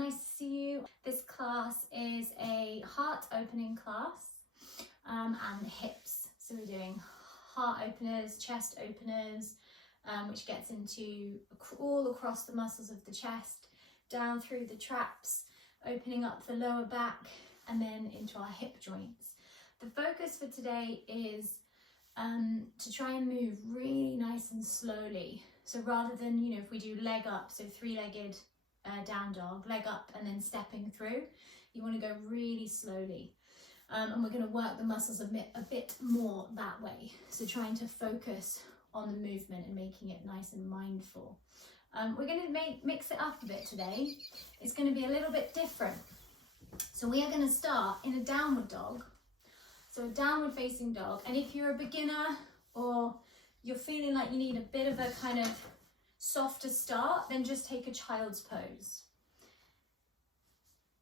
nice to see you. This class is a heart opening class and hips. So we're doing heart openers, chest openers, which gets into all across the muscles of the chest, down through the traps, opening up the lower back, and then into our hip joints. The focus for today is to try and move really nice and slowly. So rather than, if we do leg up, so three-legged down dog, leg up and then stepping through, you want to go really slowly. And we're going to work the muscles a bit more that way. So trying to focus on the movement and making it nice and mindful. We're going to mix it up a bit today. It's going to be a little bit different. So we are going to start in a downward dog. So a downward facing dog. And if you're a beginner or you're feeling like you need a bit of a kind of softer start, then just take a child's pose.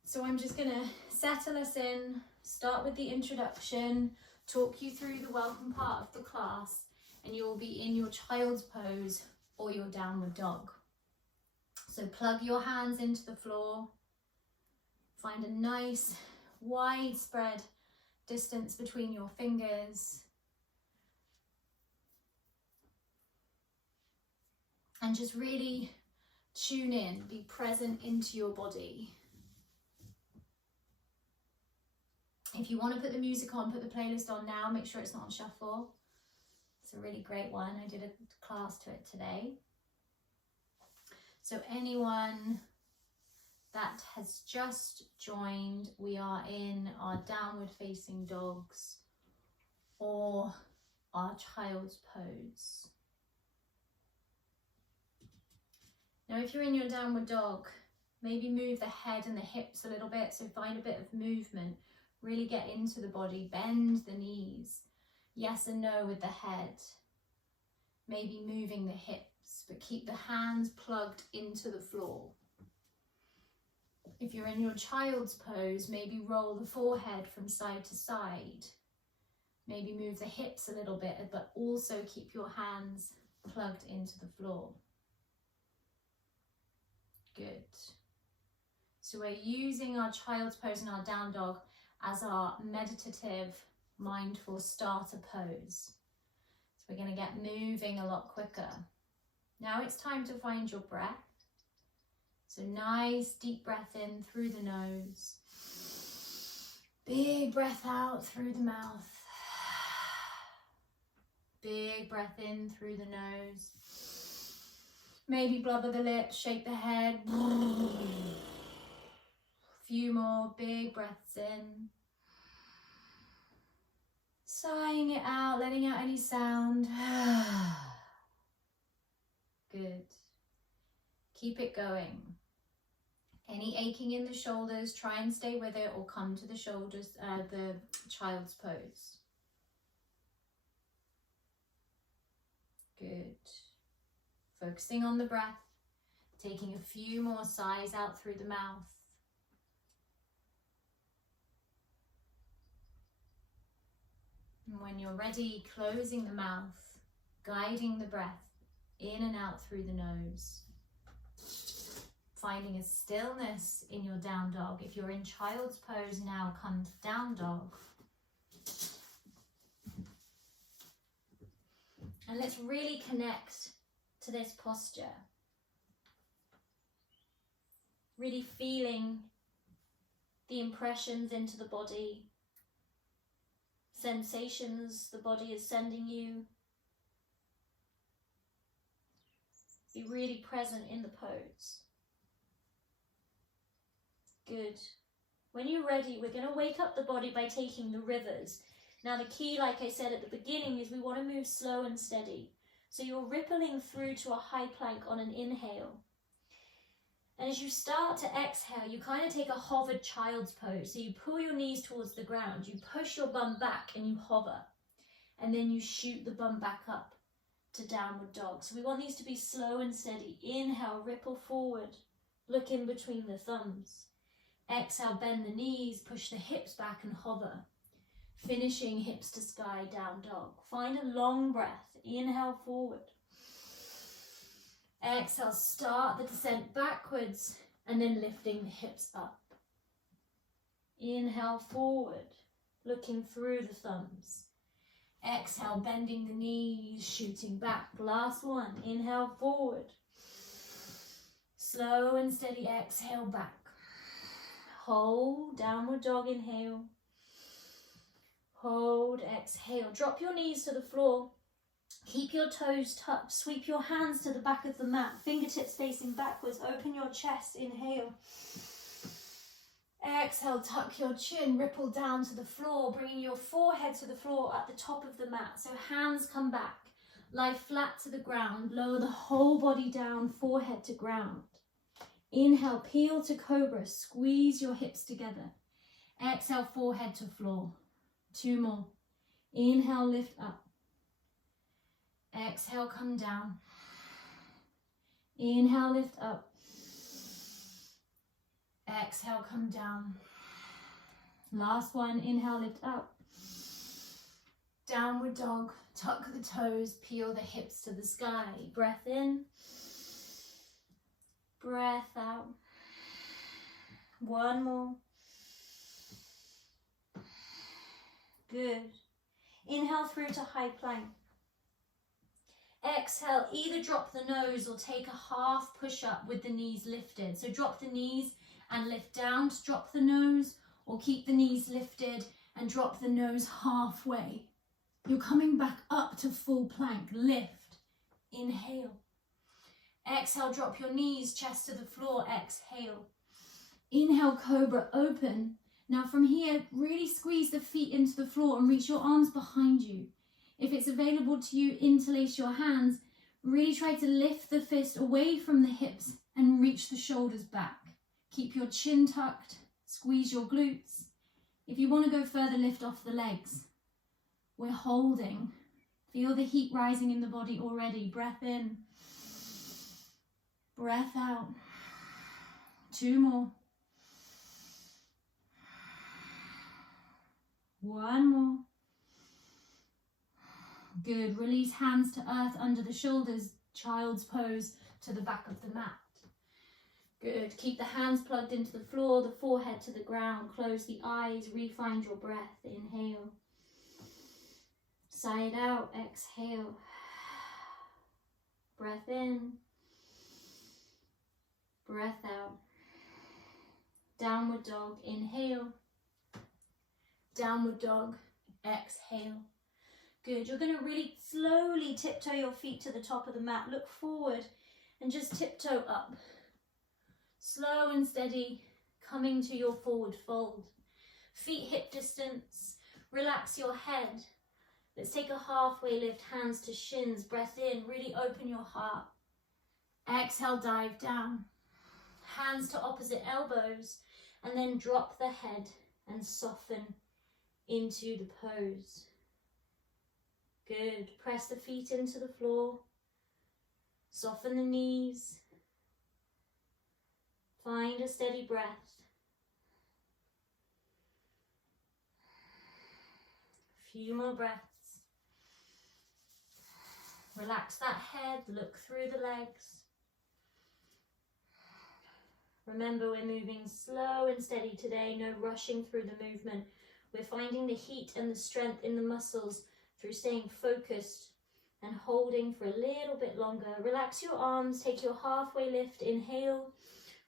So I'm just going to settle us in, start with the introduction, talk you through the welcome part of the class, and you will be in your child's pose or your downward dog. So plug your hands into the floor, find a nice widespread distance between your fingers, and just really tune in, be present into your body. If you want to put the music on, put the playlist on now, make sure it's not on shuffle. It's a really great one. I did a class to it today. So anyone that has just joined, we are in our downward facing dogs or our child's pose. Now, if you're in your downward dog, maybe move the head and the hips a little bit. So find a bit of movement, really get into the body, bend the knees. Yes and no with the head. Maybe moving the hips, but keep the hands plugged into the floor. If you're in your child's pose, maybe roll the forehead from side to side. Maybe move the hips a little bit, but also keep your hands plugged into the floor. Good. So we're using our child's pose and our down dog as our meditative, mindful starter pose. So we're going to get moving a lot quicker. Now it's time to find your breath. So nice deep breath in through the nose. Big breath out through the mouth. Big breath in through the nose. Maybe blubber the lips, shake the head. A few more big breaths in. Sighing it out, letting out any sound. Good. Keep it going. Any aching in the shoulders, try and stay with it or come to the shoulders, the child's pose. Good. Focusing on the breath, taking a few more sighs out through the mouth. And when you're ready, closing the mouth, guiding the breath in and out through the nose. Finding a stillness in your down dog. If you're in child's pose now, come to down dog. And let's really connect to this posture. Really feeling the impressions into the body, sensations the body is sending you. Be really present in the pose. Good. When you're ready, we're going to wake up the body by taking the rivers. Now the key, like I said at the beginning, is we want to move slow and steady. So you're rippling through to a high plank on an inhale. And as you start to exhale, you kind of take a hovered child's pose. So you pull your knees towards the ground, you push your bum back and you hover. And then you shoot the bum back up to downward dog. So we want these to be slow and steady. Inhale, ripple forward, look in between the thumbs. Exhale, bend the knees, push the hips back and hover. Finishing hips to sky, down dog. Find a long breath. Inhale forward. Exhale, start the descent backwards and then lifting the hips up. Inhale forward, looking through the thumbs. Exhale, bending the knees, shooting back. Last one, inhale forward. Slow and steady exhale back. Hold, downward dog, inhale. Hold, exhale. Drop your knees to the floor. Keep your toes tucked. Sweep your hands to the back of the mat. Fingertips facing backwards. Open your chest, inhale. Exhale, tuck your chin, ripple down to the floor, bringing your forehead to the floor at the top of the mat. So hands come back, lie flat to the ground, lower the whole body down, forehead to ground. Inhale, peel to cobra, squeeze your hips together. Exhale, forehead to floor. 2 more. Inhale, lift up. Exhale, come down. Inhale, lift up. Exhale, come down. Last one, inhale, lift up. Downward dog, tuck the toes, peel the hips to the sky. Breath in. Breath out. 1 more. Good. Inhale through to high plank. Exhale, either drop the nose or take a half push-up with the knees lifted. So drop the knees and lift down to drop the nose, or keep the knees lifted and drop the nose halfway. You're coming back up to full plank. Lift. Inhale. Exhale, drop your knees, chest to the floor. Exhale. Inhale, cobra, open. Now from here, really squeeze the feet into the floor and reach your arms behind you. If it's available to you, interlace your hands. Really try to lift the fist away from the hips and reach the shoulders back. Keep your chin tucked, squeeze your glutes. If you want to go further, lift off the legs. We're holding. Feel the heat rising in the body already. Breath in. Breath out. 2 more. 1 more. Good. Release hands to earth under the shoulders. Child's pose to the back of the mat. Good. Keep the hands plugged into the floor, the forehead to the ground. Close the eyes. Re-find your breath. Inhale. Sigh it out. Exhale. Breath in. Breath out. Downward dog. Inhale. Downward dog. Exhale. Good. You're going to really slowly tiptoe your feet to the top of the mat. Look forward and just tiptoe up. Slow and steady, coming to your forward fold. Feet hip distance. Relax your head. Let's take a halfway lift, hands to shins. Breath in, really open your heart. Exhale, dive down. Hands to opposite elbows, and then drop the head and soften into the pose. Good. Press the feet into the floor. Soften the knees. Find a steady breath. Few more breaths. Relax that head, look through the legs. Remember, we're moving slow and steady today, no rushing through the movement. We're finding the heat and the strength in the muscles through staying focused and holding for a little bit longer. Relax your arms, take your halfway lift, inhale.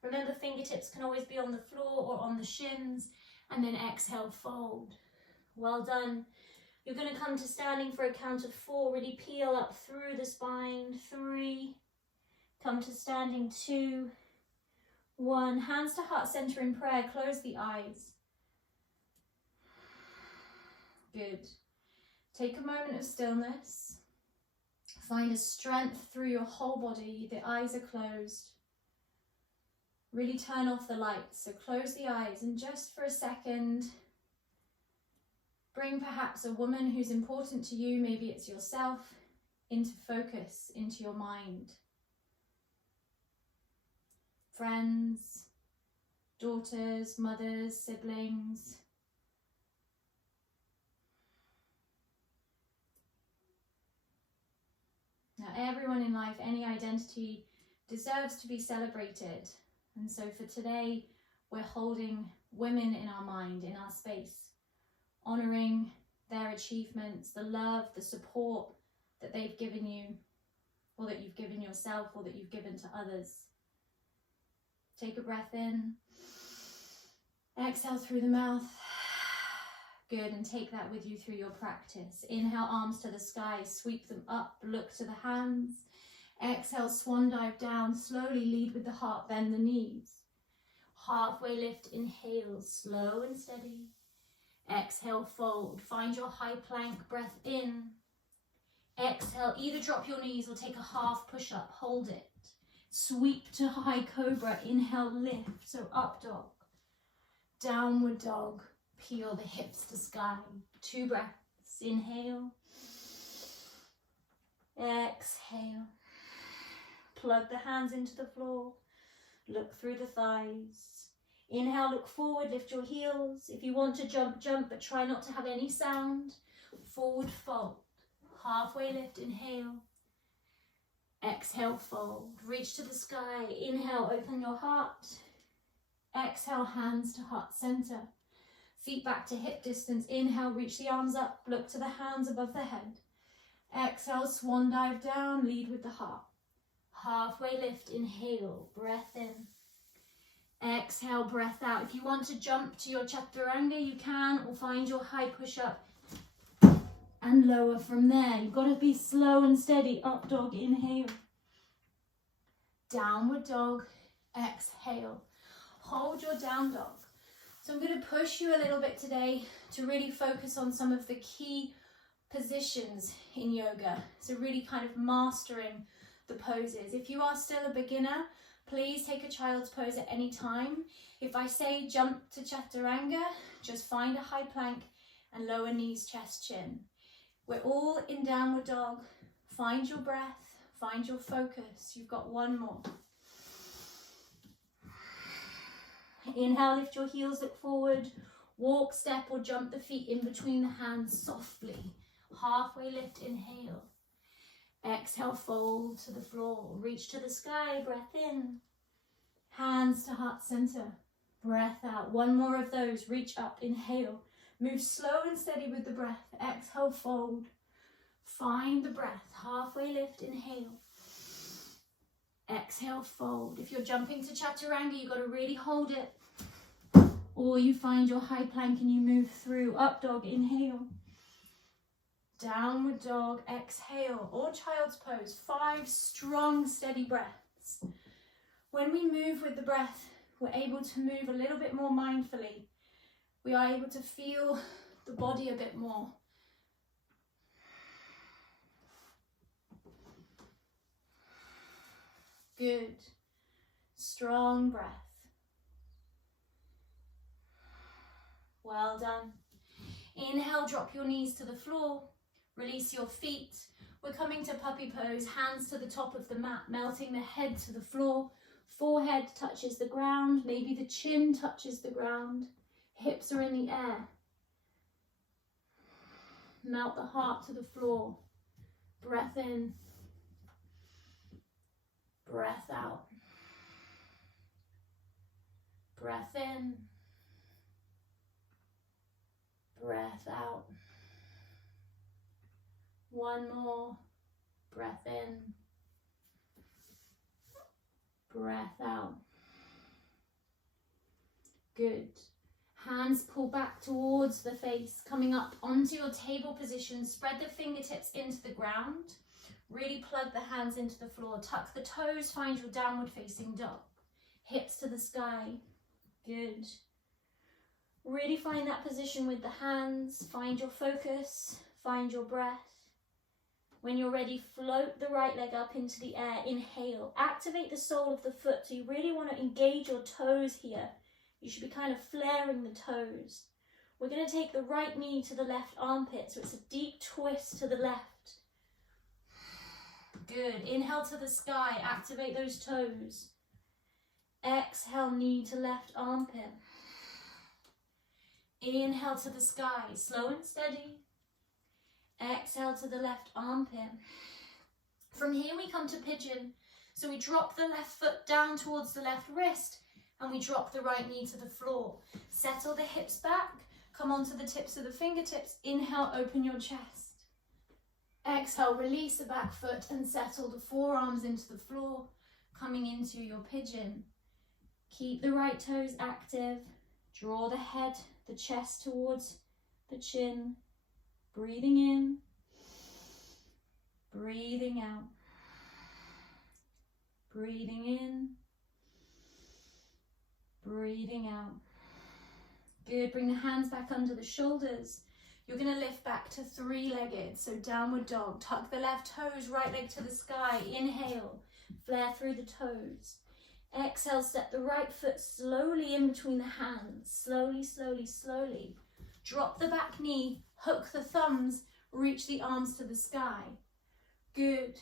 Remember, fingertips can always be on the floor or on the shins, and then exhale, fold. Well done. You're going to come to standing for a count of 4. Really peel up through the spine. 3. Come to standing. 2. 1. Hands to heart center in prayer. Close the eyes. Good. Take a moment of stillness. Find a strength through your whole body. The eyes are closed. Really turn off the lights. So close the eyes and just for a second, bring perhaps a woman who's important to you, maybe it's yourself, into focus, into your mind. Friends, daughters, mothers, siblings. Now, everyone in life, any identity, deserves to be celebrated. And so for today, we're holding women in our mind, in our space, honouring their achievements, the love, the support that they've given you, or that you've given yourself, or that you've given to others. Take a breath in. Exhale through the mouth. Good, and take that with you through your practice. Inhale, arms to the sky, sweep them up, look to the hands. Exhale, swan dive down, slowly lead with the heart, bend the knees. Halfway lift, inhale, slow and steady. Exhale, fold, find your high plank, breath in. Exhale, either drop your knees or take a half push-up, hold it. Sweep to high cobra, inhale, lift, so up dog. Downward dog, peel the hips to sky. 2 breaths, inhale. Exhale. Plug the hands into the floor. Look through the thighs. Inhale, look forward, lift your heels. If you want to jump, jump, but try not to have any sound. Forward fold. Halfway lift, inhale. Exhale, fold. Reach to the sky. Inhale, open your heart. Exhale, hands to heart center. Feet back to hip distance. Inhale, reach the arms up. Look to the hands above the head. Exhale, swan dive down. Lead with the heart. Halfway lift, inhale. Breath in. Exhale, breath out. If you want to jump to your chaturanga, you can, or find your high push-up and lower from there. You've got to be slow and steady. Up dog, inhale. Downward dog, exhale. Hold your down dog. So I'm going to push you a little bit today to really focus on some of the key positions in yoga. So really kind of mastering the poses. If you are still a beginner, please take a child's pose at any time. If I say jump to chaturanga, just find a high plank and lower knees, chest, chin. We're all in downward dog. Find your breath, find your focus. You've got one more. Inhale, lift your heels, look forward. Walk, step or jump the feet in between the hands softly. Halfway lift, inhale. Exhale, fold to the floor. Reach to the sky, breath in. Hands to heart center. Breath out. One more of those. Reach up, inhale. Move slow and steady with the breath. Exhale, fold. Find the breath. Halfway lift, inhale. Exhale, fold. If you're jumping to chaturanga, you've got to really hold it. Or you find your high plank and you move through. Up dog, inhale. Downward dog, exhale. Or child's pose. 5 strong, steady breaths. When we move with the breath, we're able to move a little bit more mindfully. We are able to feel the body a bit more. Good. Strong breath. Well done. Inhale, drop your knees to the floor. Release your feet. We're coming to puppy pose, hands to the top of the mat, melting the head to the floor. Forehead touches the ground, maybe the chin touches the ground. Hips are in the air. Melt the heart to the floor. Breath in. Breath out. Breath in. Breath out. One more. Breath in. Breath out. Good. Hands pull back towards the face, coming up onto your table position. Spread the fingertips into the ground. Really plug the hands into the floor. Tuck the toes, find your downward facing dog. Hips to the sky. Good. Really find that position with the hands. Find your focus. Find your breath. When you're ready, float the right leg up into the air. Inhale. Activate the sole of the foot. So you really want to engage your toes here. You should be kind of flaring the toes. We're going to take the right knee to the left armpit. So it's a deep twist to the left. Good. Inhale to the sky. Activate those toes. Exhale, knee to left armpit. Inhale to the sky. Slow and steady. Exhale to the left armpit. From here we come to pigeon. So we drop the left foot down towards the left wrist and we drop the right knee to the floor. Settle the hips back, come onto the tips of the fingertips. Inhale, open your chest. Exhale, release the back foot and settle the forearms into the floor, coming into your pigeon. Keep the right toes active. Draw the head, the chest towards the chin. Breathing in, breathing out. Breathing in, breathing out. Good, bring the hands back under the shoulders. You're going to lift back to three-legged, so downward dog. Tuck the left toes, right leg to the sky. Inhale, flare through the toes. Exhale, step the right foot slowly in between the hands. Slowly, slowly, slowly. Drop the back knee, hook the thumbs, reach the arms to the sky. Good.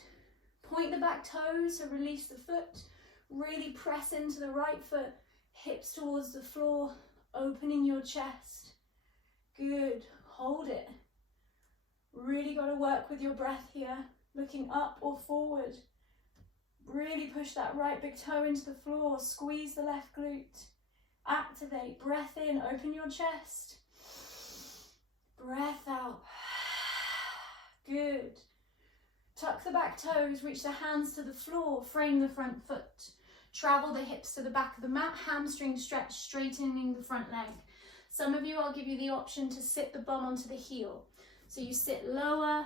Point the back toes, so release the foot. Really press into the right foot, hips towards the floor, opening your chest. Good. Hold it. Really got to work with your breath here. Looking up or forward. Really push that right big toe into the floor. Squeeze the left glute. Activate. Breath in. Open your chest. Breath out. Good. Tuck the back toes. Reach the hands to the floor. Frame the front foot. Travel the hips to the back of the mat. Hamstring stretch, straightening the front leg. Some of you, I'll give you the option to sit the bum onto the heel. So you sit lower.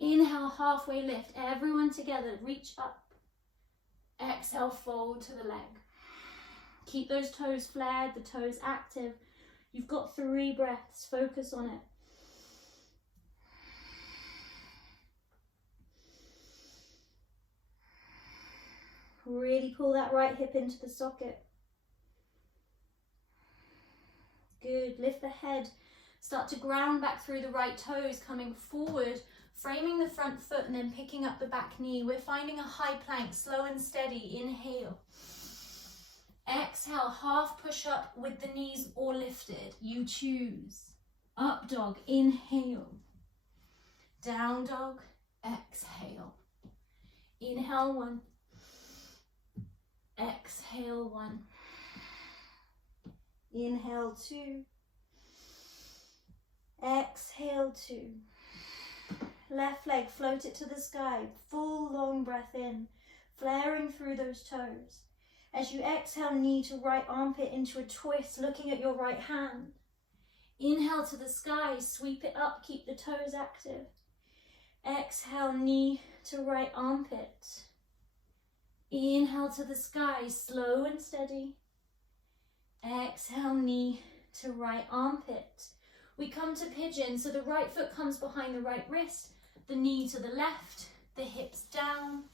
Inhale, halfway lift. Everyone together, reach up. Exhale, fold to the leg. Keep those toes flared, the toes active. You've got 3 breaths, focus on it. Really pull that right hip into the socket. Good, lift the head. Start to ground back through the right toes, coming forward, framing the front foot and then picking up the back knee. We're finding a high plank, slow and steady. Inhale. Exhale, half push up with the knees or lifted. You choose. Up dog, inhale. Down dog, exhale. Inhale 1. Exhale 1. Inhale 2. Exhale 2. Left leg, float it to the sky. Full long breath in, flaring through those toes. As you exhale, knee to right armpit into a twist, looking at your right hand. Inhale to the sky, sweep it up, keep the toes active. Exhale, knee to right armpit. Inhale to the sky, slow and steady. Exhale, knee to right armpit. We come to pigeon, so the right foot comes behind the right wrist, the knee to the left, the hips down,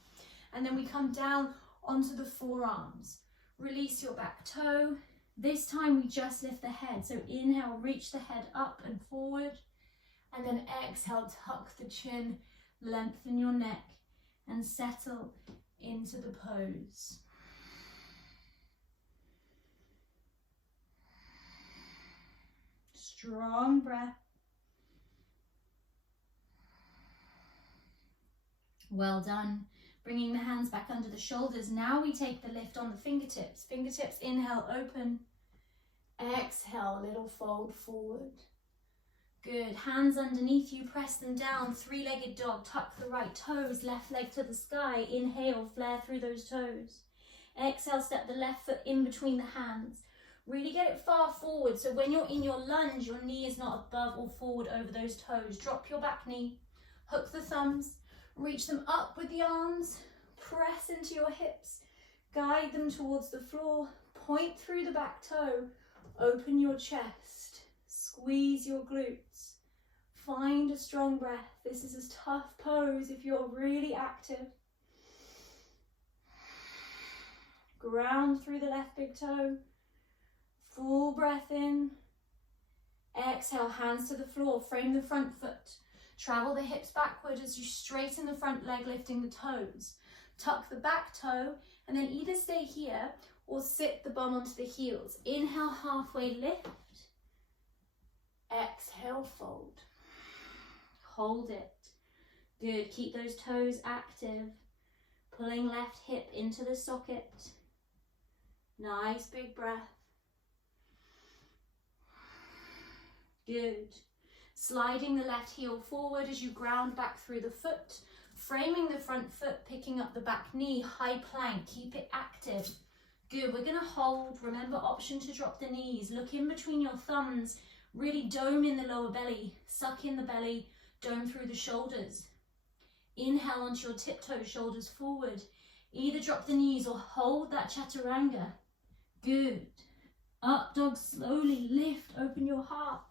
and then we come down onto the forearms. Release your back toe. This time we just lift the head. So inhale, reach the head up and forward, and then exhale, tuck the chin, lengthen your neck, and settle into the pose. Strong breath. Well done. Bringing the hands back under the shoulders. Now we take the lift on the fingertips. Fingertips, inhale, open. Exhale, little fold forward. Good. Hands underneath you, press them down. 3-legged dog. Tuck the right toes, left leg to the sky. Inhale, flare through those toes. Exhale, step the left foot in between the hands. Really get it far forward, so when you're in your lunge, your knee is not above or forward over those toes. Drop your back knee, hook the thumbs, reach them up with the arms, press into your hips, guide them towards the floor, point through the back toe, open your chest, squeeze your glutes, find a strong breath. This is a tough pose if you're really active. Ground through the left big toe. Full breath in. Exhale, hands to the floor, frame the front foot. Travel the hips backward as you straighten the front leg, lifting the toes. Tuck the back toe, and then either stay here or sit the bum onto the heels. Inhale, halfway lift. Exhale, fold. Hold it. Good, keep those toes active. Pulling left hip into the socket. Nice big breath. Good. Sliding the left heel forward as you ground back through the foot. Framing the front foot, picking up the back knee. High plank. Keep it active. Good. We're going to hold. Remember, option to drop the knees. Look in between your thumbs. Really dome in the lower belly. Suck in the belly. Dome through the shoulders. Inhale onto your tiptoes, shoulders forward. Either drop the knees or hold that chaturanga. Good. Up dog, slowly lift, open your heart.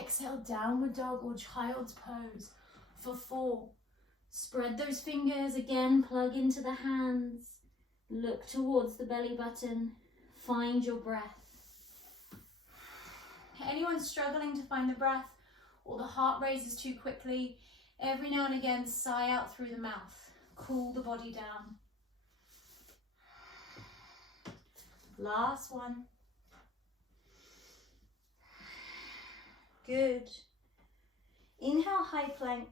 Exhale, downward dog or child's pose for 4. Spread those fingers again, plug into the hands. Look towards the belly button. Find your breath. Anyone struggling to find the breath or the heart raises too quickly, every now and again, sigh out through the mouth. Cool the body down. Last one. Good. Inhale, high plank.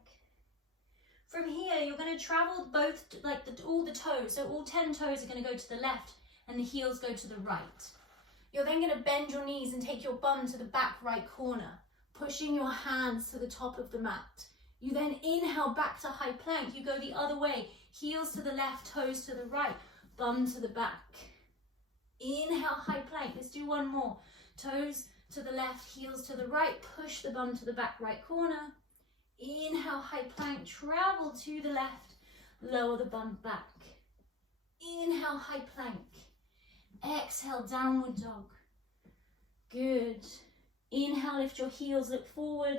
From here, you're going to travel both, all the toes. So all 10 toes are going to go to the left and the heels go to the right. You're then going to bend your knees and take your bum to the back right corner, pushing your hands to the top of the mat. You then inhale back to high plank. You go the other way, heels to the left, toes to the right, bum to the back. Inhale, high plank. Let's do one more. Toes to the left, heels to the right, push the bum to the back right corner. Inhale, high plank, travel to the left, lower the bum back. Inhale, high plank. Exhale, downward dog. Good. Inhale, lift your heels, look forward.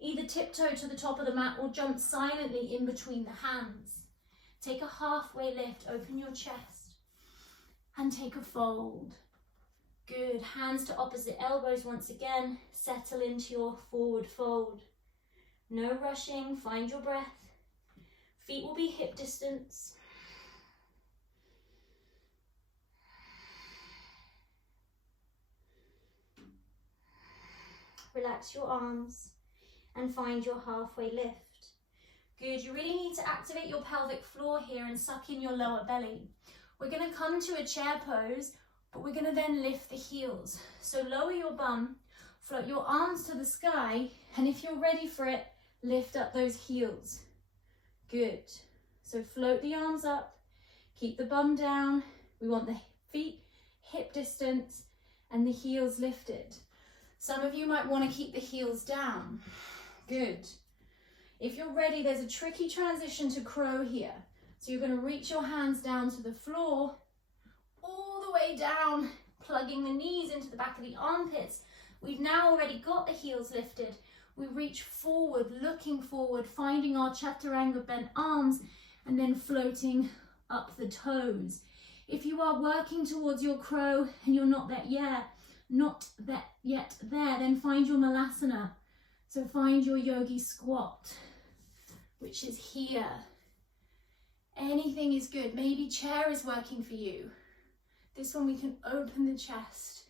Either tiptoe to the top of the mat or jump silently in between the hands. Take a halfway lift, open your chest, and take a fold. Good. Hands to opposite elbows once again. Settle into your forward fold. No rushing, find your breath. Feet will be hip distance. Relax your arms and find your halfway lift. Good, you really need to activate your pelvic floor here and suck in your lower belly. We're going to come to a chair pose, but we're going to then lift the heels. So lower your bum, float your arms to the sky, and if you're ready for it, lift up those heels. Good. So float the arms up, keep the bum down. We want the feet hip distance and the heels lifted. Some of you might want to keep the heels down. Good. If you're ready, there's a tricky transition to crow here. So you're going to reach your hands down to the floor, all the way down, plugging the knees into the back of the armpits. We've now already got the heels lifted. We reach forward, looking forward, finding our chaturanga bent arms, and then floating up the toes. If you are working towards your crow and you're not yet there, then find your malasana. So find your yogi squat, which is here. Anything is good. Maybe chair is working for you. This one we can open the chest.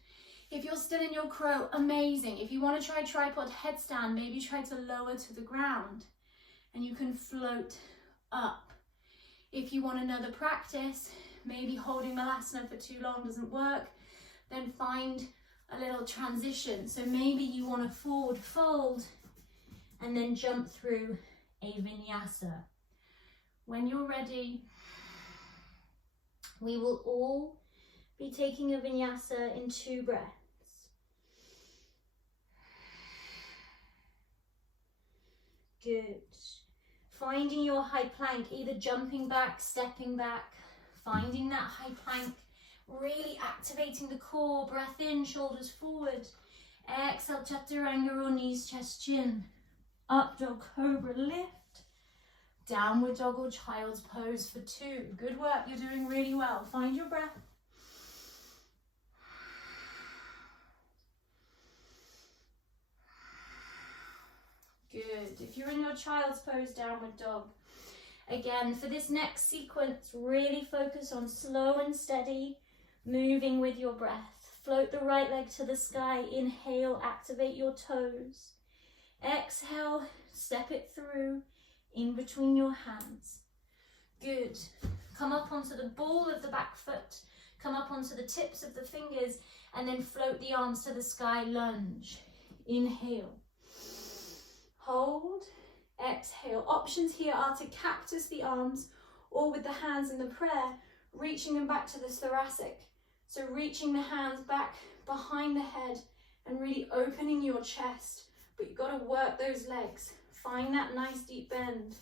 If you're still in your crow, amazing. If you want to try tripod headstand, maybe try to lower to the ground and you can float up. If you want another practice, maybe holding malasana for too long doesn't work, then find a little transition. So maybe you want to forward fold and then jump through a vinyasa. When you're ready, we will all be taking a vinyasa in 2 breaths. Good. Finding your high plank, either jumping back, stepping back, finding that high plank, really activating the core. Breath in, shoulders forward. Exhale, chaturanga or knees, chest, chin. Up dog, cobra, lift. Downward dog or child's pose for 2. Good work, you're doing really well. Find your breath. Good. If you're in your child's pose, downward dog. Again, for this next sequence, really focus on slow and steady, moving with your breath. Float the right leg to the sky. Inhale, activate your toes. Exhale, step it through in between your hands. Good. Come up onto the ball of the back foot. Come up onto the tips of the fingers and then float the arms to the sky lunge. Inhale. Hold. Exhale. Options here are to cactus the arms or with the hands in the prayer, reaching them back to the thoracic. So reaching the hands back behind the head and really opening your chest. But you've got to work those legs. Find that nice deep bend.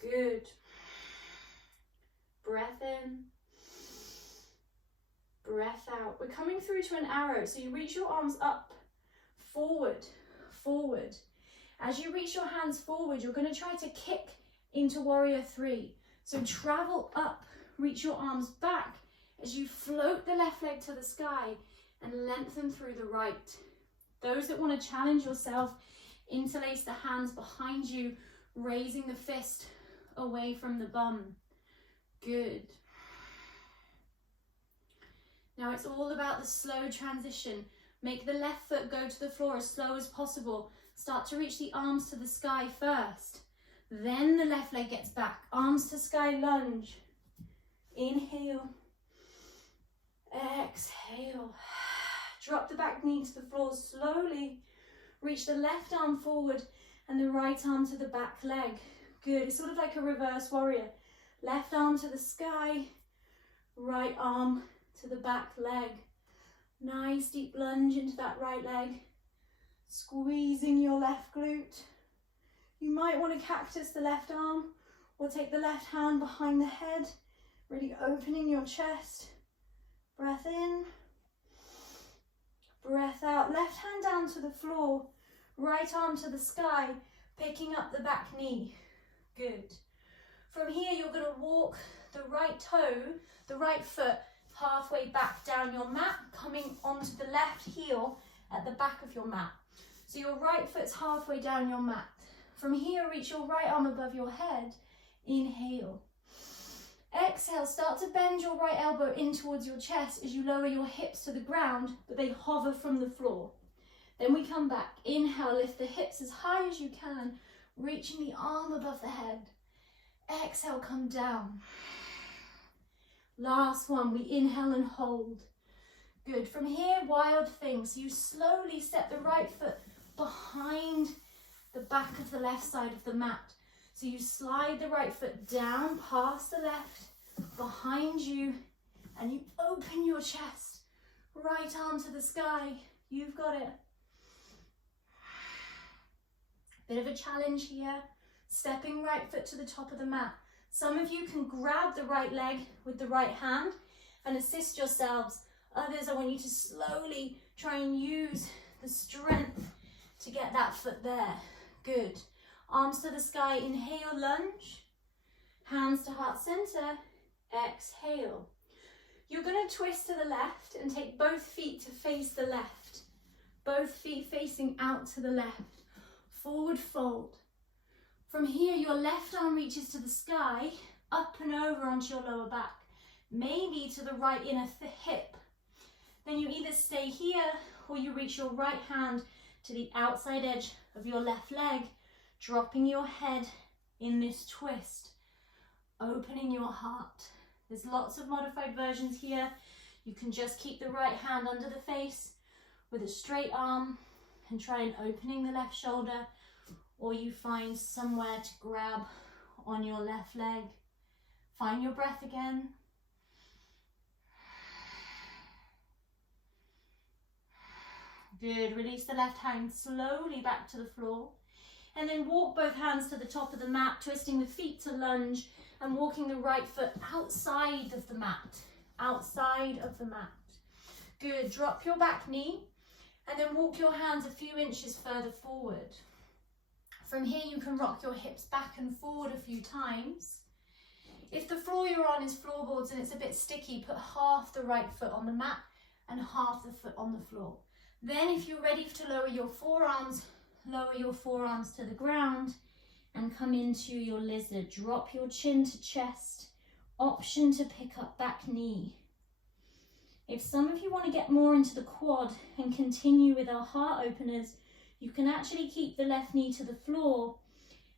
Good. Breath in. Breath out. We're coming through to an arrow. So you reach your arms up, forward, forward. As you reach your hands forward, you're going to try to kick into warrior three. So travel up, reach your arms back as you float the left leg to the sky and lengthen through the right. Those that want to challenge yourself, interlace the hands behind you, raising the fist away from the bum. Good. Now it's all about the slow transition. Make the left foot go to the floor as slow as possible. Start to reach the arms to the sky first. Then the left leg gets back. Arms to sky lunge. Inhale. Exhale. Drop the back knee to the floor slowly. Reach the left arm forward and the right arm to the back leg. Good. It's sort of like a reverse warrior. Left arm to the sky. Right arm to the back leg. Nice deep lunge into that right leg. Squeezing your left glute. You might want to cactus the left arm or take the left hand behind the head, really opening your chest. Breath in, breath out. Left hand down to the floor, right arm to the sky, picking up the back knee. Good. From here, you're going to walk the right toe, the right foot, halfway back down your mat, coming onto the left heel at the back of your mat. So your right foot's halfway down your mat. From here, reach your right arm above your head. Inhale. Exhale, start to bend your right elbow in towards your chest as you lower your hips to the ground, but they hover from the floor. Then we come back. Inhale, lift the hips as high as you can, reaching the arm above the head. Exhale, come down. Last one, we inhale and hold. Good. From here, wild thing. So you slowly step the right foot behind the back of the left side of the mat. So you slide the right foot down past the left, behind you, and you open your chest. Right arm to the sky. You've got it. Bit of a challenge here. Stepping right foot to the top of the mat. Some of you can grab the right leg with the right hand and assist yourselves. Others, I want you to slowly try and use the strength to get that foot there. Good. Arms to the sky, inhale, lunge. Hands to heart center, exhale. You're going to twist to the left and take both feet to face the left. Both feet facing out to the left. Forward fold. From here, your left arm reaches to the sky, up and over onto your lower back. Maybe to the right inner hip. Then you either stay here or you reach your right hand to the outside edge of your left leg, dropping your head in this twist, opening your heart. There's lots of modified versions here. You can just keep the right hand under the face with a straight arm and try and opening the left shoulder, or you find somewhere to grab on your left leg. Find your breath again. Good. Release the left hand slowly back to the floor. And then walk both hands to the top of the mat, twisting the feet to lunge and walking the right foot outside of the mat. Outside of the mat. Good. Drop your back knee and then walk your hands a few inches further forward. From here, you can rock your hips back and forward a few times. If the floor you're on is floorboards and it's a bit sticky, put half the right foot on the mat and half the foot on the floor. Then if you're ready to lower your forearms to the ground and come into your lizard. Drop your chin to chest. Option to pick up back knee. If some of you want to get more into the quad and continue with our heart openers, you can actually keep the left knee to the floor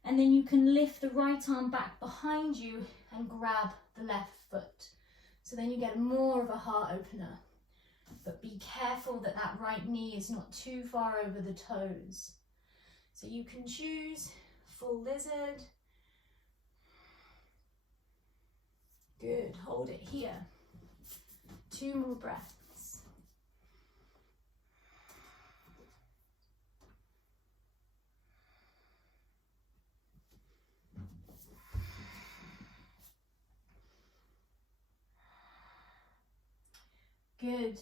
and then you can lift the right arm back behind you and grab the left foot. So then you get more of a heart opener. But be careful that that right knee is not too far over the toes. So you can choose full lizard. Good, hold it here. 2 more breaths. Good.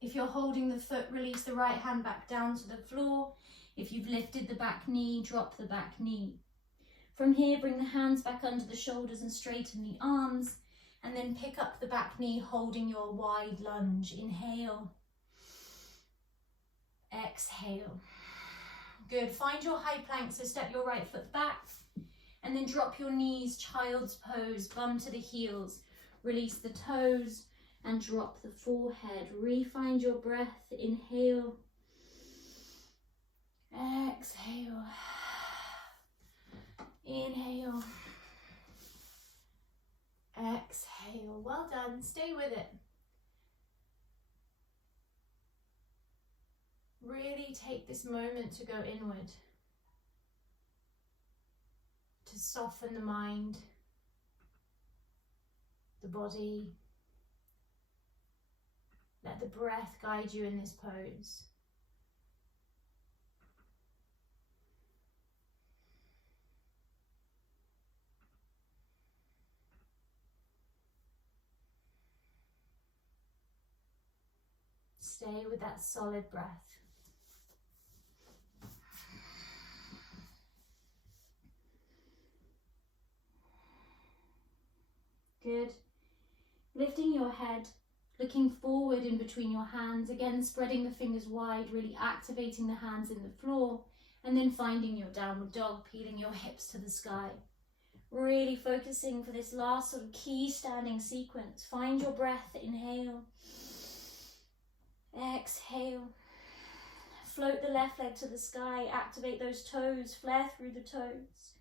If you're holding the foot, release the right hand back down to the floor. If you've lifted the back knee, drop the back knee. From here, bring the hands back under the shoulders and straighten the arms. And then pick up the back knee, holding your wide lunge. Inhale. Exhale. Good. Find your high plank, so step your right foot back. And then drop your knees, child's pose, bum to the heels. Release the toes. And drop the forehead. Re-find your breath. Inhale. Exhale. Inhale. Exhale. Well done. Stay with it. Really take this moment to go inward. To soften the mind, the body. Let the breath guide you in this pose. Stay with that solid breath. Good. Lifting your head. Looking forward in between your hands, again spreading the fingers wide, really activating the hands in the floor, and then finding your downward dog, peeling your hips to the sky. Really focusing for this last sort of key standing sequence. Find your breath, inhale, exhale. Float the left leg to the sky, activate those toes, flare through the toes.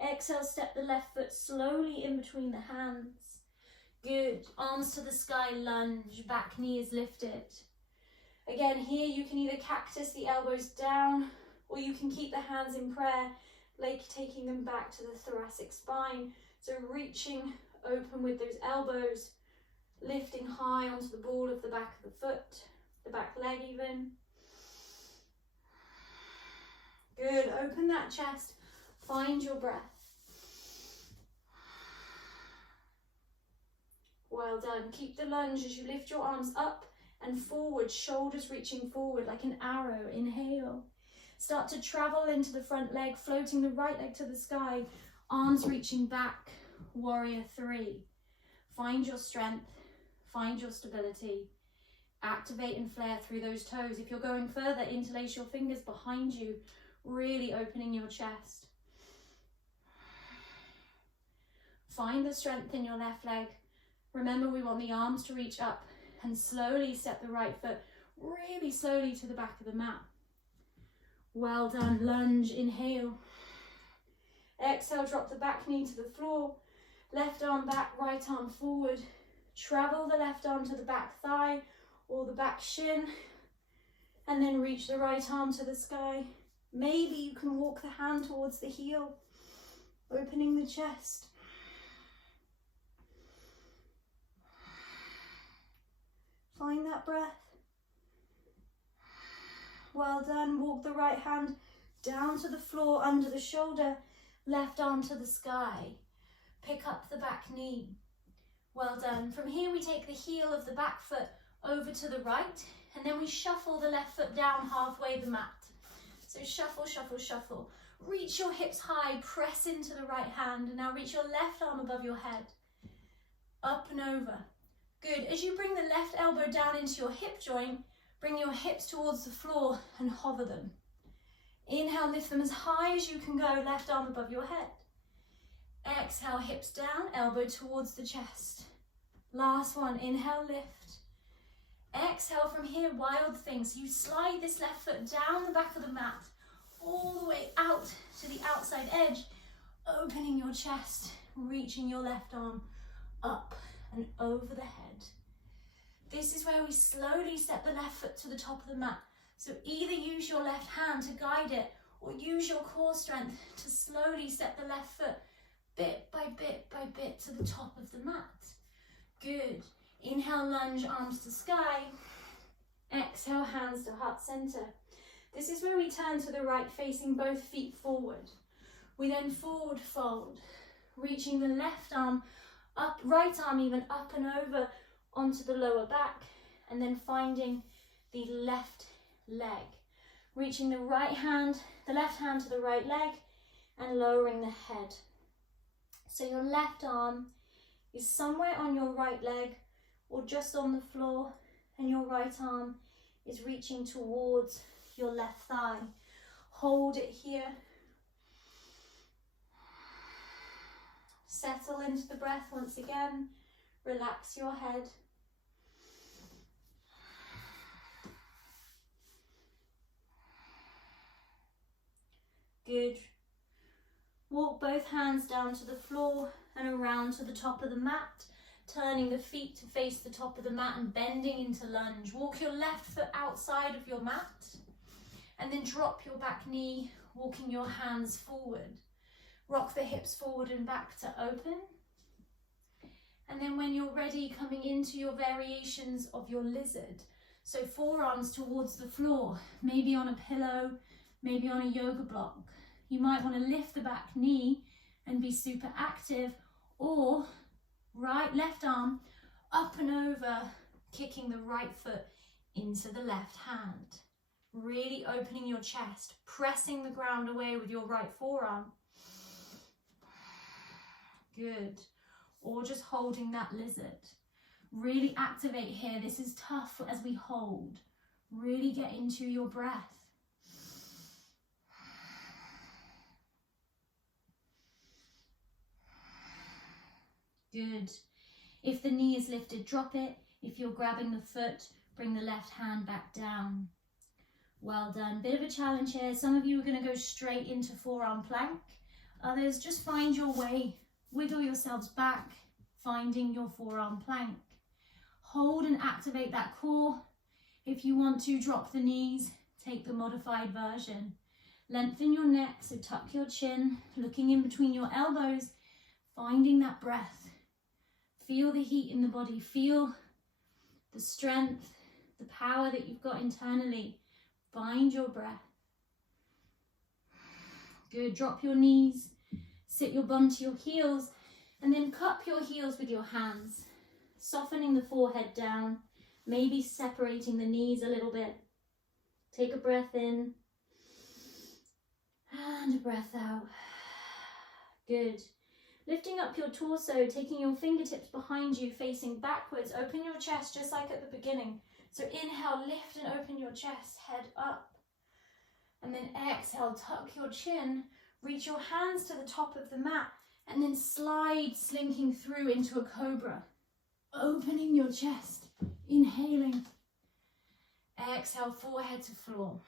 Exhale, step the left foot slowly in between the hands. Good. Arms to the sky, lunge, back knee is lifted. Again, here you can either cactus the elbows down, or you can keep the hands in prayer, like taking them back to the thoracic spine. So reaching open with those elbows, lifting high onto the ball of the back of the foot, the back leg even. Good. Open that chest, find your breath. Well done. Keep the lunge as you lift your arms up and forward, shoulders reaching forward like an arrow. Inhale. Start to travel into the front leg, floating the right leg to the sky, arms reaching back. Warrior 3. Find your strength, find your stability. Activate and flare through those toes. If you're going further, interlace your fingers behind you, really opening your chest. Find the strength in your left leg. Remember, we want the arms to reach up, and slowly step the right foot really slowly to the back of the mat. Well done. Lunge, inhale. Exhale, drop the back knee to the floor. Left arm back, right arm forward. Travel the left arm to the back thigh or the back shin, and then reach the right arm to the sky. Maybe you can walk the hand towards the heel, opening the chest. Find that breath. Well done. Walk the right hand down to the floor, under the shoulder, left arm to the sky. Pick up the back knee. Well done. From here we take the heel of the back foot over to the right, and then we shuffle the left foot down halfway the mat. So shuffle, shuffle, shuffle. Reach your hips high, press into the right hand, and now reach your left arm above your head. Up and over. Good. As you bring the left elbow down into your hip joint, bring your hips towards the floor and hover them. Inhale, lift them as high as you can go, left arm above your head. Exhale, hips down, elbow towards the chest. Last one, inhale, lift. Exhale, from here, wild thing. So you slide this left foot down the back of the mat, all the way out to the outside edge, opening your chest, reaching your left arm up and over the head. This is where we slowly step the left foot to the top of the mat. So either use your left hand to guide it or use your core strength to slowly step the left foot bit by bit by bit to the top of the mat. Good. Inhale, lunge, arms to sky. Exhale, hands to heart center. This is where we turn to the right, facing both feet forward. We then forward fold, reaching the left arm up, right arm even up and over onto the lower back, and then finding the left leg. Reaching the right hand, the left hand to the right leg and lowering the head. So your left arm is somewhere on your right leg or just on the floor, and your right arm is reaching towards your left thigh. Hold it here. Settle into the breath once again. Relax your head. Good. Walk both hands down to the floor and around to the top of the mat, turning the feet to face the top of the mat and bending into lunge. Walk your left foot outside of your mat and then drop your back knee, walking your hands forward. Rock the hips forward and back to open. And then when you're ready, coming into your variations of your lizard. So forearms towards the floor, maybe on a pillow, maybe on a yoga block. You might want to lift the back knee and be super active, or left arm up and over, kicking the right foot into the left hand. Really opening your chest, pressing the ground away with your right forearm. Good. Or just holding that lizard. Really activate here. This is tough as we hold. Really get into your breath. Good. If the knee is lifted, drop it. If you're grabbing the foot, bring the left hand back down. Well done. Bit of a challenge here. Some of you are going to go straight into forearm plank. Others, just find your way. Wiggle yourselves back, finding your forearm plank. Hold and activate that core. If you want to, drop the knees. Take the modified version. Lengthen your neck, so tuck your chin, looking in between your elbows, finding that breath. Feel the heat in the body. Feel the strength, the power that you've got internally. Find your breath. Good. Drop your knees. Sit your bum to your heels. And then cup your heels with your hands. Softening the forehead down. Maybe separating the knees a little bit. Take a breath in. And a breath out. Good. Lifting up your torso, taking your fingertips behind you, facing backwards. Open your chest just like at the beginning. So inhale, lift and open your chest, head up. And then exhale, tuck your chin, reach your hands to the top of the mat, and then slide, slinking through into a cobra. Opening your chest, inhaling. Exhale, forehead to floor.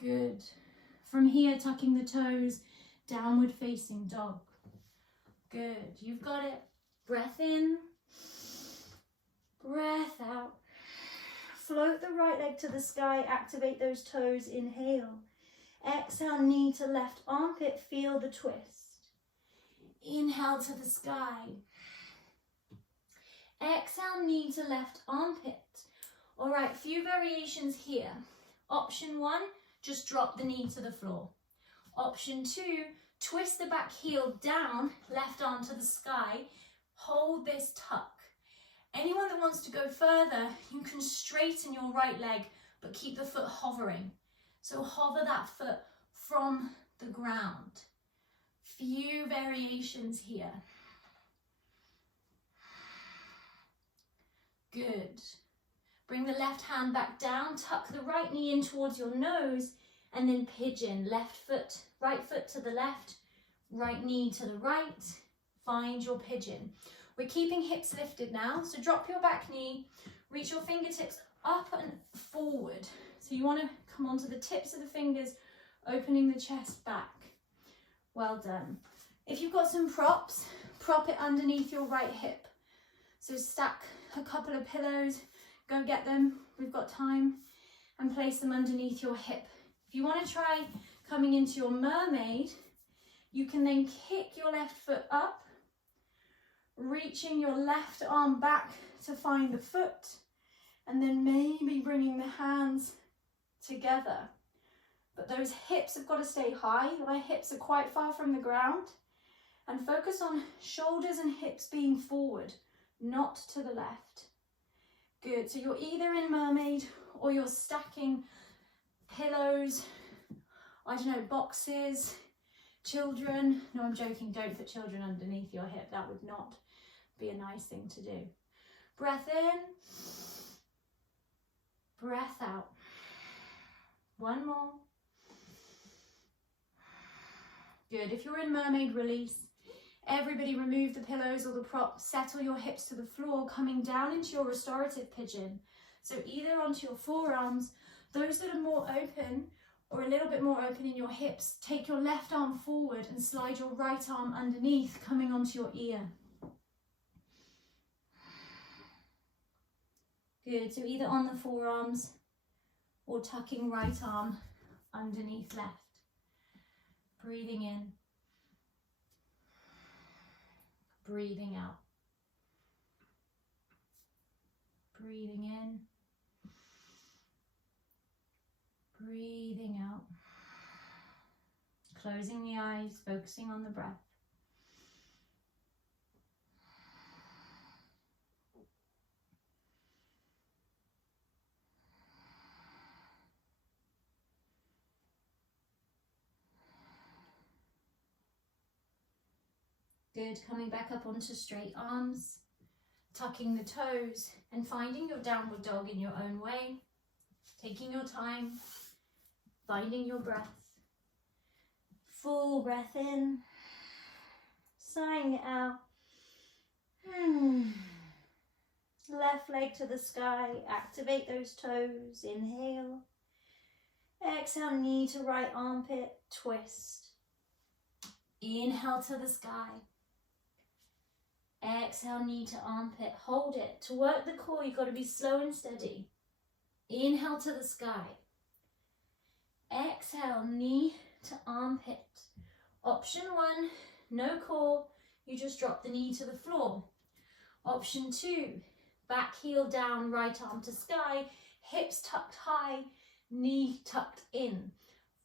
Good. From here, tucking the toes, downward facing dog. Good, you've got it. Breath in, breath out. Float the right leg to the sky, activate those toes, inhale. Exhale, knee to left armpit, feel the twist. Inhale to the sky. Exhale, knee to left armpit. All right, few variations here. Option 1, just drop the knee to the floor. Option 2, twist the back heel down, left arm to the sky. Hold this tuck. Anyone that wants to go further, you can straighten your right leg, but keep the foot hovering. So hover that foot from the ground. Few variations here. Good. Bring the left hand back down, tuck the right knee in towards your nose, and then pigeon. Left foot, right foot to the left, right knee to the right. Find your pigeon. We're keeping hips lifted now, so drop your back knee, reach your fingertips up and forward. So you want to come onto the tips of the fingers, opening the chest back. Well done. If you've got some props, prop it underneath your right hip. So stack a couple of pillows, go get them, we've got time, and place them underneath your hip. If you want to try coming into your mermaid, you can then kick your left foot up, reaching your left arm back to find the foot, and then maybe bringing the hands together. But those hips have got to stay high. My hips are quite far from the ground. And focus on shoulders and hips being forward, not to the left. Good, so you're either in mermaid or you're stacking pillows, I don't know, boxes, children. No, I'm joking, don't put children underneath your hip. That would not be a nice thing to do. Breath in, breath out. One more. Good, if you're in mermaid, release. Everybody remove the pillows or the prop, settle your hips to the floor, coming down into your restorative pigeon. So either onto your forearms, those that are more open or a little bit more open in your hips, take your left arm forward and slide your right arm underneath, coming onto your ear. Good, so either on the forearms or tucking right arm underneath left. Breathing in. Breathing out. Breathing in. Breathing out. Closing the eyes, focusing on the breath. Good, coming back up onto straight arms, tucking the toes and finding your downward dog in your own way, taking your time, finding your breath. Full breath in, sighing it out. Left leg to the sky, activate those toes, inhale. Exhale, knee to right armpit, twist. Inhale to the sky. Exhale, knee to armpit, hold it. To work the core, you've got to be slow and steady. Inhale to the sky. Exhale, knee to armpit. Option 1, no core, you just drop the knee to the floor. Option 2, back heel down, right arm to sky, hips tucked high, knee tucked in.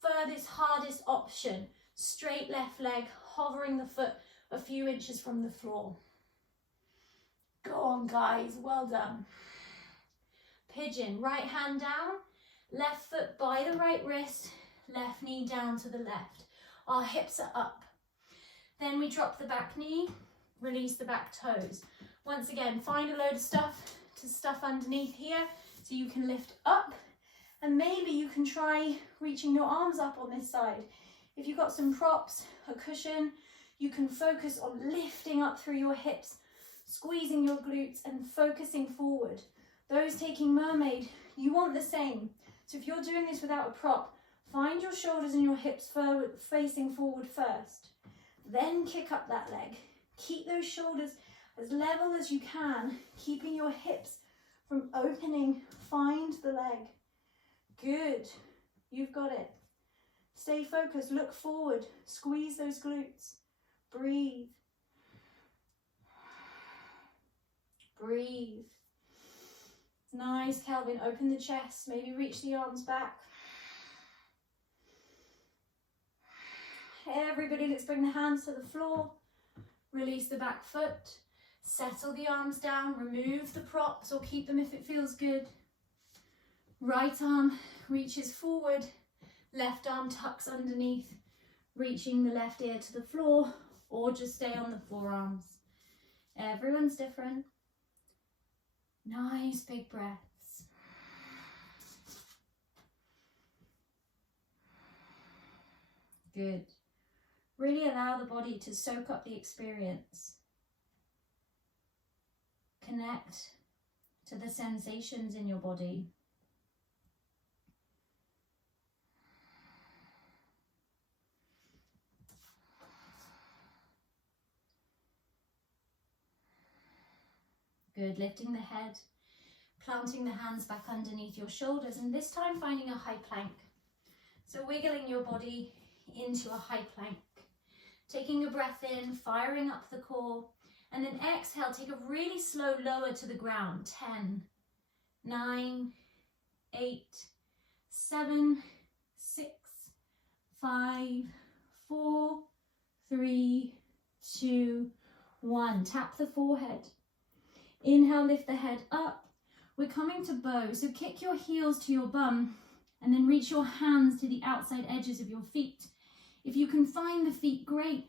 Furthest, hardest option, straight left leg, hovering the foot a few inches from the floor. Go on, guys, well done. Pigeon, right hand down, left foot by the right wrist, left knee down to the left. Our hips are up. Then we drop the back knee, release the back toes. Once again, find a load of stuff to stuff underneath here so you can lift up, and maybe you can try reaching your arms up on this side. If you've got some props, a cushion, you can focus on lifting up through your hips, squeezing your glutes and focusing forward. Those taking mermaid, you want the same. So if you're doing this without a prop, find your shoulders and your hips forward, facing forward first. Then kick up that leg. Keep those shoulders as level as you can, keeping your hips from opening. Find the leg. Good. You've got it. Stay focused. Look forward. Squeeze those glutes. Breathe. Breathe. Nice, Calvin. Open the chest. Maybe reach the arms back. Everybody, let's bring the hands to the floor. Release the back foot. Settle the arms down. Remove the props or keep them if it feels good. Right arm reaches forward. Left arm tucks underneath, reaching the left ear to the floor, or just stay on the forearms. Everyone's different. Nice big breaths. Good. Really allow the body to soak up the experience. Connect to the sensations in your body. Good, lifting the head, planting the hands back underneath your shoulders, and this time finding a high plank. So wiggling your body into a high plank. Taking a breath in, firing up the core, and then exhale, take a really slow lower to the ground. 10, 9, 8, 7, 6, 5, 4, 3, 2, 1. Tap the forehead. Inhale, lift the head up. We're coming to bow, so kick your heels to your bum and then reach your hands to the outside edges of your feet. If you can find the feet, great.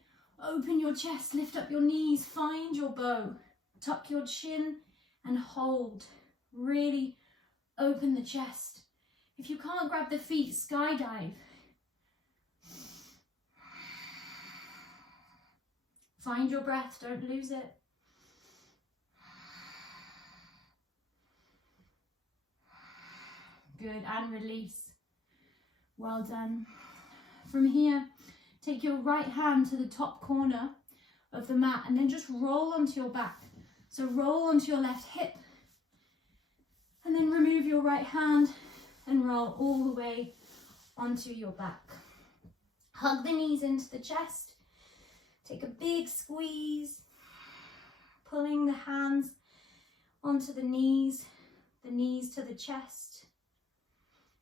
Open your chest, lift up your knees, find your bow. Tuck your chin and hold. Really open the chest. If you can't grab the feet, skydive. Find your breath, don't lose it. Good, and release. Well done. From here, take your right hand to the top corner of the mat and then just roll onto your back. So roll onto your left hip and then remove your right hand and roll all the way onto your back. Hug the knees into the chest. Take a big squeeze, pulling the hands onto the knees to the chest.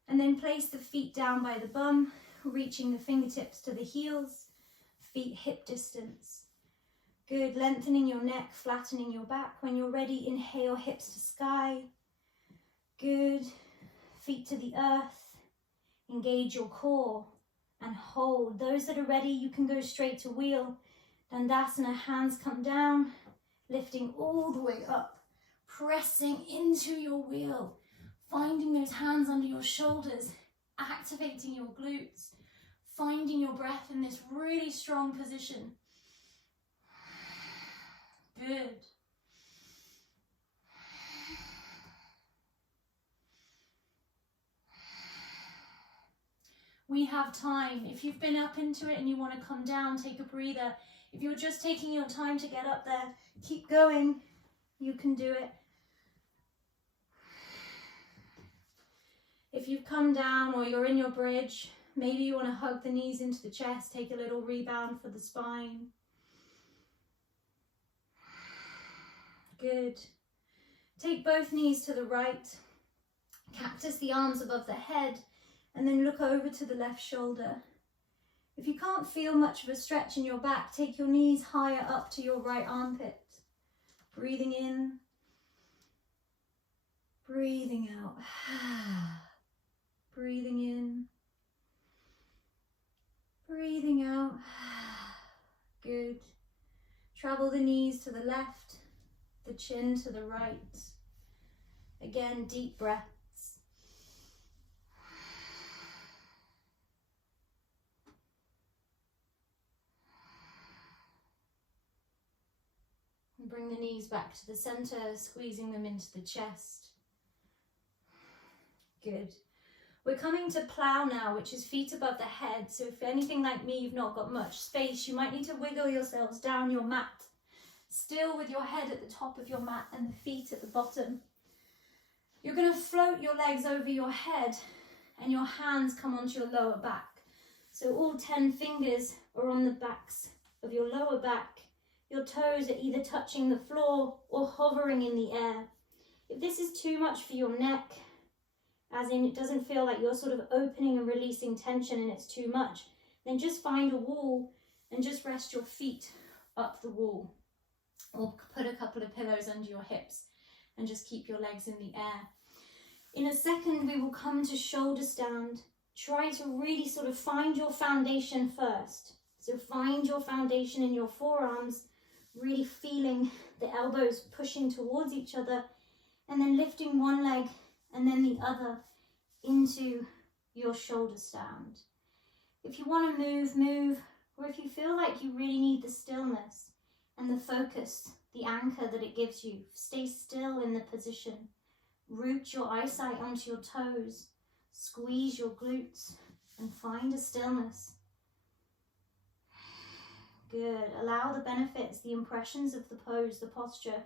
And then place the feet down by the bum, reaching the fingertips to the heels, feet hip distance. Good, lengthening your neck, flattening your back. When you're ready, inhale, hips to sky. Good, feet to the earth. Engage your core and hold. Those that are ready, you can go straight to wheel. Dandasana, hands come down, lifting all the way up, pressing into your wheel. Finding those hands under your shoulders, activating your glutes, finding your breath in this really strong position. Good. We have time. If you've been up into it and you want to come down, take a breather. If you're just taking your time to get up there, keep going. You can do it. If you've come down or you're in your bridge, maybe you want to hug the knees into the chest, take a little rebound for the spine. Good. Take both knees to the right, cactus the arms above the head, and then look over to the left shoulder. If you can't feel much of a stretch in your back, take your knees higher up to your right armpit. Breathing in, breathing out. Breathing in, breathing out. Good. Travel the knees to the left, the chin to the right. Again, deep breaths. And bring the knees back to the center, squeezing them into the chest. Good. We're coming to plow now, which is feet above the head. So if anything like me, you've not got much space, you might need to wiggle yourselves down your mat. Still with your head at the top of your mat and the feet at the bottom. You're going to float your legs over your head and your hands come onto your lower back. So all 10 fingers are on the backs of your lower back. Your toes are either touching the floor or hovering in the air. If this is too much for your neck, as in it doesn't feel like you're sort of opening and releasing tension and it's too much, then just find a wall and just rest your feet up the wall. Or put a couple of pillows under your hips and just keep your legs in the air. In a second, we will come to shoulder stand. Try to really sort of find your foundation first. So find your foundation in your forearms, really feeling the elbows pushing towards each other, and then lifting one leg and then the other into your shoulder stand. If you want to move, move, or if you feel like you really need the stillness and the focus, the anchor that it gives you, stay still in the position. Root your eyesight onto your toes, squeeze your glutes, and find a stillness. Good. Allow the benefits, the impressions of the pose, the posture,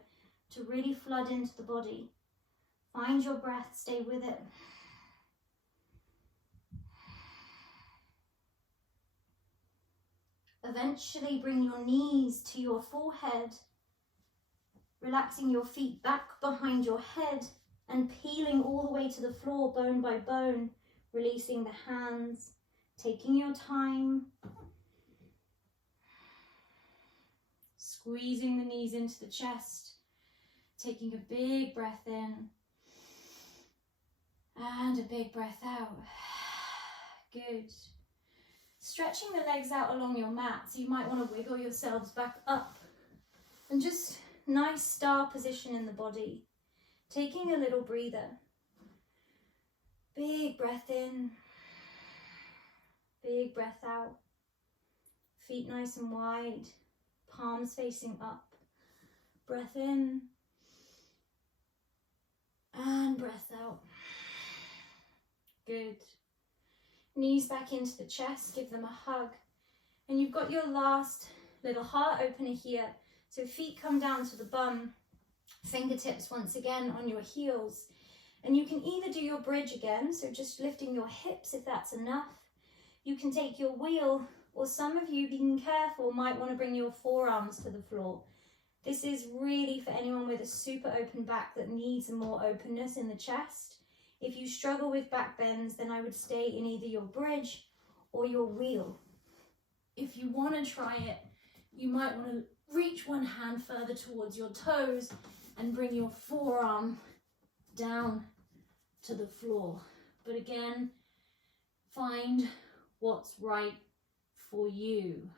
to really flood into the body. Find your breath, stay with it. Eventually bring your knees to your forehead, relaxing your feet back behind your head and peeling all the way to the floor, bone by bone, releasing the hands, taking your time, squeezing the knees into the chest, taking a big breath in and a big breath out. Good. Stretching the legs out along your mat, so you might want to wiggle yourselves back up. And just nice star position in the body. Taking a little breather. Big breath in. Big breath out. Feet nice and wide. Palms facing up. Breath in. And breath out. Good. Knees back into the chest, give them a hug. And you've got your last little heart opener here. So feet come down to the bum, fingertips once again on your heels. And you can either do your bridge again, so just lifting your hips if that's enough. You can take your wheel, or some of you, being careful, might want to bring your forearms to the floor. This is really for anyone with a super open back that needs more openness in the chest. If you struggle with back bends, then I would stay in either your bridge or your wheel. If you want to try it, you might want to reach one hand further towards your toes and bring your forearm down to the floor. But again, find what's right for you.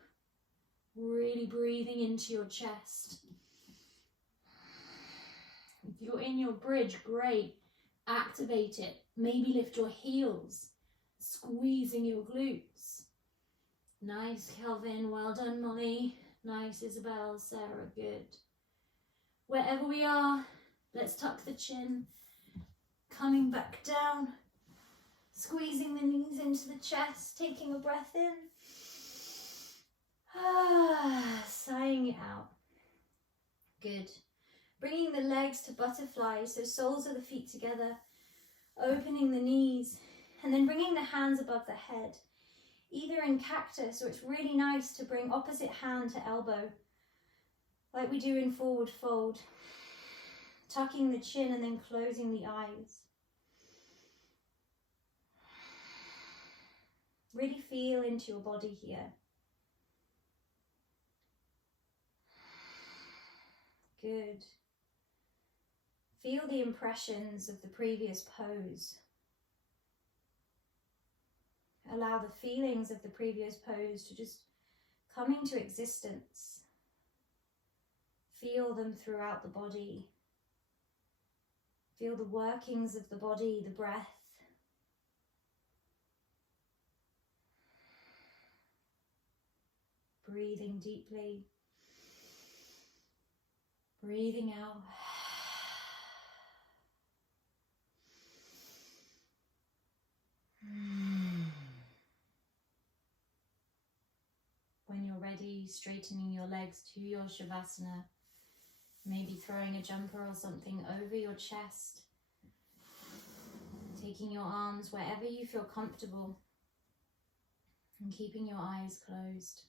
Really breathing into your chest. If you're in your bridge, great. Activate it. Maybe lift your heels, squeezing your glutes. Nice, Kelvin. Well done, Molly. Nice, Isabel, Sarah. Good. Wherever we are, let's tuck the chin. Coming back down. Squeezing the knees into the chest. Taking a breath in. Sighing it out. Good. Bringing the legs to butterfly, so soles of the feet together, opening the knees, and then bringing the hands above the head, either in cactus, or it's really nice to bring opposite hand to elbow, like we do in forward fold, tucking the chin and then closing the eyes. Really feel into your body here. Good. Feel the impressions of the previous pose. Allow the feelings of the previous pose to just come into existence. Feel them throughout the body. Feel the workings of the body, the breath. Breathing deeply. Breathing out. When you're ready, straightening your legs to your Shavasana, maybe throwing a jumper or something over your chest, taking your arms wherever you feel comfortable and keeping your eyes closed.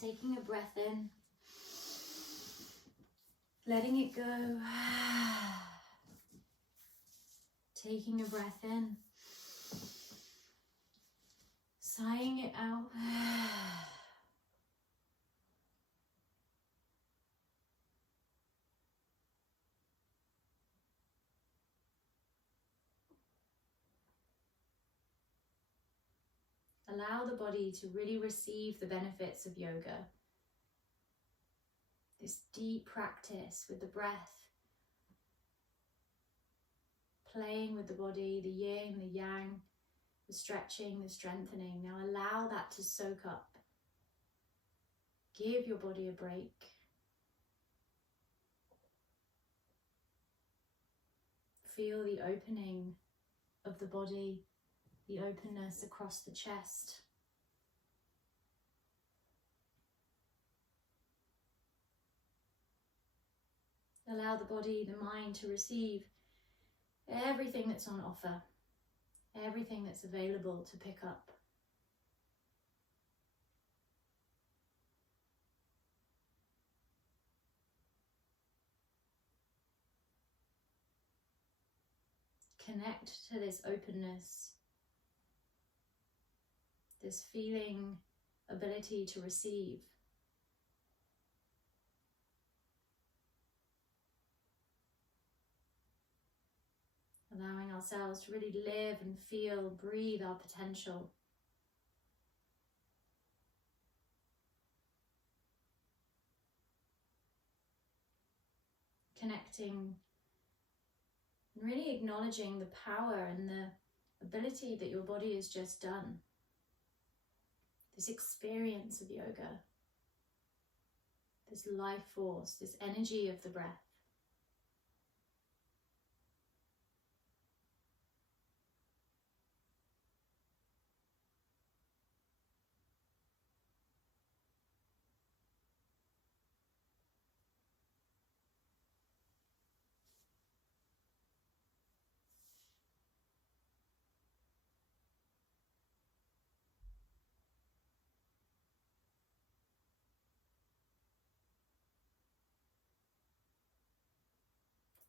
Taking a breath in, letting it go. Taking a breath in, sighing it out. Allow the body to really receive the benefits of yoga. This deep practice with the breath, playing with the body, the yin, the yang, the stretching, the strengthening. Now allow that to soak up. Give your body a break. Feel the opening of the body, the openness across the chest. Allow the body, the mind to receive everything that's on offer, everything that's available to pick up. Connect to this openness, this feeling, ability to receive. Allowing ourselves to really live and feel, breathe our potential. Connecting and really acknowledging the power and the ability that your body has just done. This experience of yoga, this life force, this energy of the breath.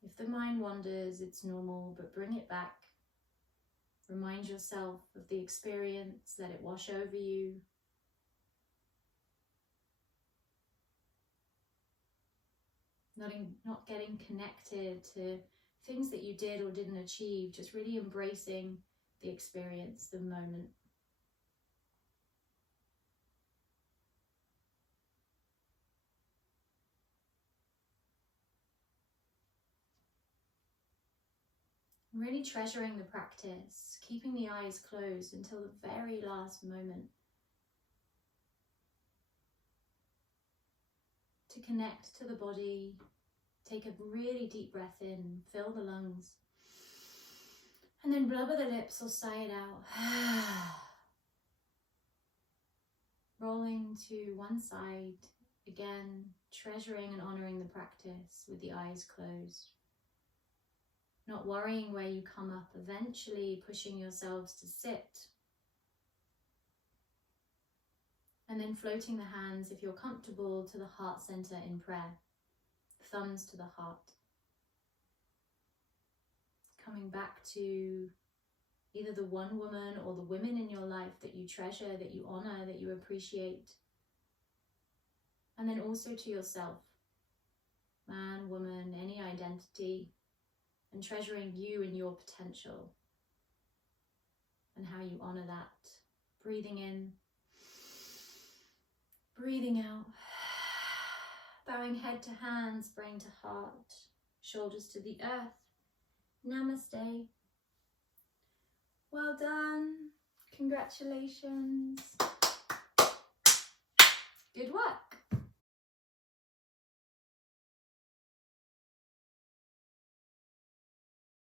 If the mind wanders, it's normal, but bring it back. Remind yourself of the experience, let it wash over you. Not getting connected to things that you did or didn't achieve, just really embracing the experience, the moment. Really treasuring the practice, keeping the eyes closed until the very last moment. To connect to the body, take a really deep breath in, fill the lungs, and then blubber the lips or sigh it out. Rolling to one side, again, treasuring and honouring the practice with the eyes closed. Not worrying where you come up, eventually pushing yourselves to sit. And then floating the hands, if you're comfortable, to the heart center in prayer. Thumbs to the heart. Coming back to either the one woman or the women in your life that you treasure, that you honor, that you appreciate. And then also to yourself. Man, woman, any identity. And treasuring you and your potential. And how you honor that. Breathing in. Breathing out. Bowing head to hands, brain to heart, shoulders to the earth. Namaste. Well done. Congratulations. Good work.